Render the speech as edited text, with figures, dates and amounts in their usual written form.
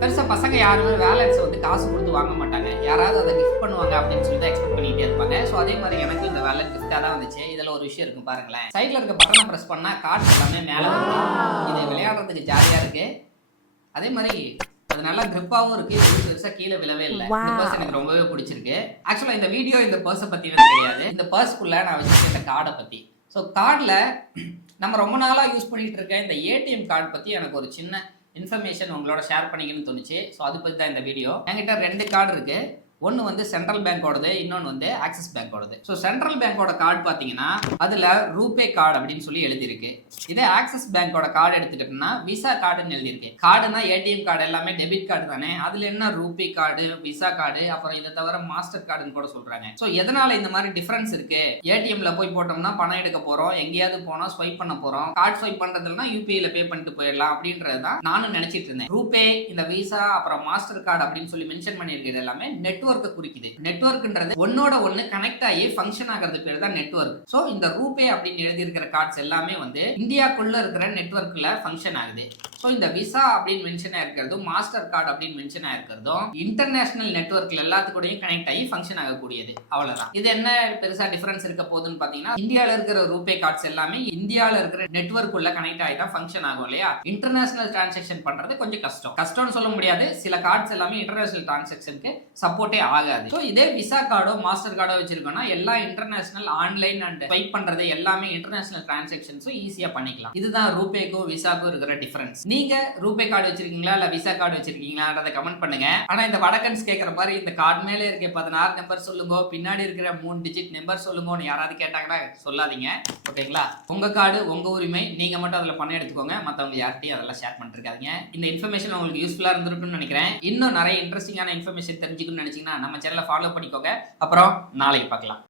பெருசா பசங்க யாருமே வேலன்ஸ் வந்து காசு கொடுத்து வாங்க மாட்டாங்க. யாராவது அதை கிஃப்ட் பண்ணுவாங்க அப்படின்னு சொல்லி தான் எக்ஸ்பெக்ட் பண்ணிட்டே இருப்பாங்க. ஸோ அதே மாதிரி எனக்கு இந்த வேலட் கிஃப்டாக தான் வந்துச்சு. இதில் ஒரு விஷயம் இருக்கும் பாருங்களேன். சைடில் இருக்க பட்டனை ப்ரெஸ் பண்ணால் கார்ட்ஸ் எல்லாமே மேலே வரும். இது விளையாடுறதுக்கு ஜாலியாக இருக்கு. அதே மாதிரி அது நல்லா கிரிப்பாகவும் இருக்கு. இது பெருசாக கீழே விழவே இல்லை. இந்த பர்ஸ் எனக்கு ரொம்பவே பிடிச்சிருக்கு. ஆக்சுவலாக இந்த வீடியோ இந்த பர்ஸை பற்றி கிடையாது. இந்த பர்ஸ்க்குள்ள நான் வச்சுருக்க இந்த கார்டை பற்றி. ஸோ கார்டில் நம்ம ரொம்ப நாளாக யூஸ் பண்ணிட்டு இருக்க இந்த ஏடிஎம் கார்டு பற்றி எனக்கு ஒரு சின்ன இன்ஃபர்மேஷன் உங்களோட ஷேர் பண்ணிக்கணும்னு தோணுச்சு. ஸோ அது பற்றி தான் இந்த வீடியோ. என்கிட்ட 2 கார்டு இருக்கு. ஒன்று வந்து சென்ட்ரல் பேங்கோடது, இன்னொன்று வந்து ஆக்சிஸ் பேங்கோடது. ஸோ சென்ட்ரல் பேங்கோட கார்டு பார்த்தீங்கன்னா அதில் ரூபே கார்டு அப்படின்னு சொல்லி எழுதியிருக்கு. இதே ஆக்சிஸ் பேங்கோட கார்டு எடுத்துக்கிட்டோம்னா விசா கார்டுன்னு எழுதியிருக்கு. கார்டுனா ஏடிஎம் கார்டு எல்லாமே டெபிட் கார்டு தானே. அதில் என்ன ரூபே கார்டு, விசா கார்டு, அப்புறம் இதை தவிர மாஸ்டர் கார்டுன்னு கூட சொல்றாங்க. ஸோ எதனால இந்த மாதிரி டிஃபரன்ஸ் இருக்கு? ஏடிஎம்ல போய் போட்டோம்னா பணம் எடுக்க போறோம், எங்கேயாவது போனால் ஸ்வைப் பண்ண போறோம். கார்டு ஸ்வைப் பண்றதுலனா யூபிஐல பே பண்ணிட்டு போயிடலாம் அப்படின்றது தான் நானும் நினைச்சிட்டு இருந்தேன். ரூபே, இந்த விசா, அப்புறம் மாஸ்டர் கார்டு அப்படின்னு சொல்லி மென்ஷன் பண்ணியிருக்கிறது எல்லாமே நெட்வொர்க் குறிக்குது. நெட்வொர்க்ன்றது ஒன்னோட ஒன்னு கனெக்ட் ஆகி ஃபங்க்ஷன் ஆகிறது பேர் தான் நெட்வொர்க். சோ இந்த ரூபே அப்படின்னு எழுதி இருக்கிற கார்ட்ஸ் எல்லாமே வந்து இந்தியாக்குள்ள இருக்கிற நெட்வொர்க்ல ஃபங்க்ஷன் ஆகுது. சோ இந்த விசா அப்படின்னு மென்ஷன் ஆயிருக்கிறதும் மாஸ்டர் கார்டு அப்படின்னு மென்ஷன் ஆயிருக்கிறதும் இன்டர்நேஷனல் நெட்வொர்க்ல எல்லாத்துக்கூடயும் கனெக்ட் ஆகி ஃபங்க்ஷன் ஆகக்கூடியது. அவ்வளவுதான். இது என்ன பெருசா டிஃபரன்ஸ் இருக்க போகுதுன்னு பாத்தீங்கன்னா, இந்தியால இருக்கிற ரூபே கார்ட்ஸ் எல்லாமே இந்தியால இருக்கிற நெட்வொர்க் உள்ள கனெக்ட் ஆகி தான் ஃபங்க்ஷன் ஆகும் இல்லையா. இன்டர்நேஷனல் டிரான்சாக்ஷன் பண்றது கொஞ்சம் கஷ்டம்னு சொல்ல முடியாது. சில கார்ட்ஸ் எல்லாமே இன்டர்நேஷனல் டிரான்சாக்ஷனுக்கு சப்போர்ட்டே ஆகாது. ஸோ இதே விசா கார்டோ மாஸ்டர் கார்டோ வச்சிருக்கோம்னா எல்லா இன்டர்நேஷனல் ஆன்லைன் அண்ட் ஸ்வைப் பண்றது எல்லாமே இன்டர்நேஷனல் டிரான்சாக்ஷன்ஸும் ஈஸியா பண்ணிக்கலாம். இதுதான் ரூபேக்கும் விசாக்கும் இருக்கிற டிஃபரன்ஸ். நீங்க ரூபே கார்டு வச்சிருக்கீங்களா இல்ல விசா கார்டு வச்சிருக்கீங்களான்றதை கமெண்ட் பண்ணுங்க. ஆனா இந்த வடக்கன்ஸ் கேட்கற மாதிரி இந்த கார்டு மேல இருக்க 16 நம்பர் சொல்லுங்க, பின்னாடி இருக்கிற 3 டிஜிட் நம்பர் சொல்லுங்கன்னு யாராவது கேட்டாங்கன்னா சொல்லாதீங்க. ஓகேங்களா? உங்க கார்டு உங்க உரிமை. நீங்க மட்டும் அதுல பணம் எடுத்துக்கோங்க. மத்தவங்க யார்ட்டையும் அதெல்லாம் ஷேர் பண்ணிருக்காதீங்க. இந்த இன்ஃபர்மேஷன் உங்களுக்கு யூஸ்ஃபுல்லா இருந்திருக்கும்னு நினைக்கிறேன். இன்னும் நிறைய இன்ட்ரெஸ்டிங்கான இன்ஃபர்மேஷன் தெரிஞ்சுக்கணும்னு நினைச்சீங்கன்னா நம்ம சேனலை ஃபாலோ பண்ணிக்கோங்க. அப்புறம் நாளைக்கு பார்க்கலாம்.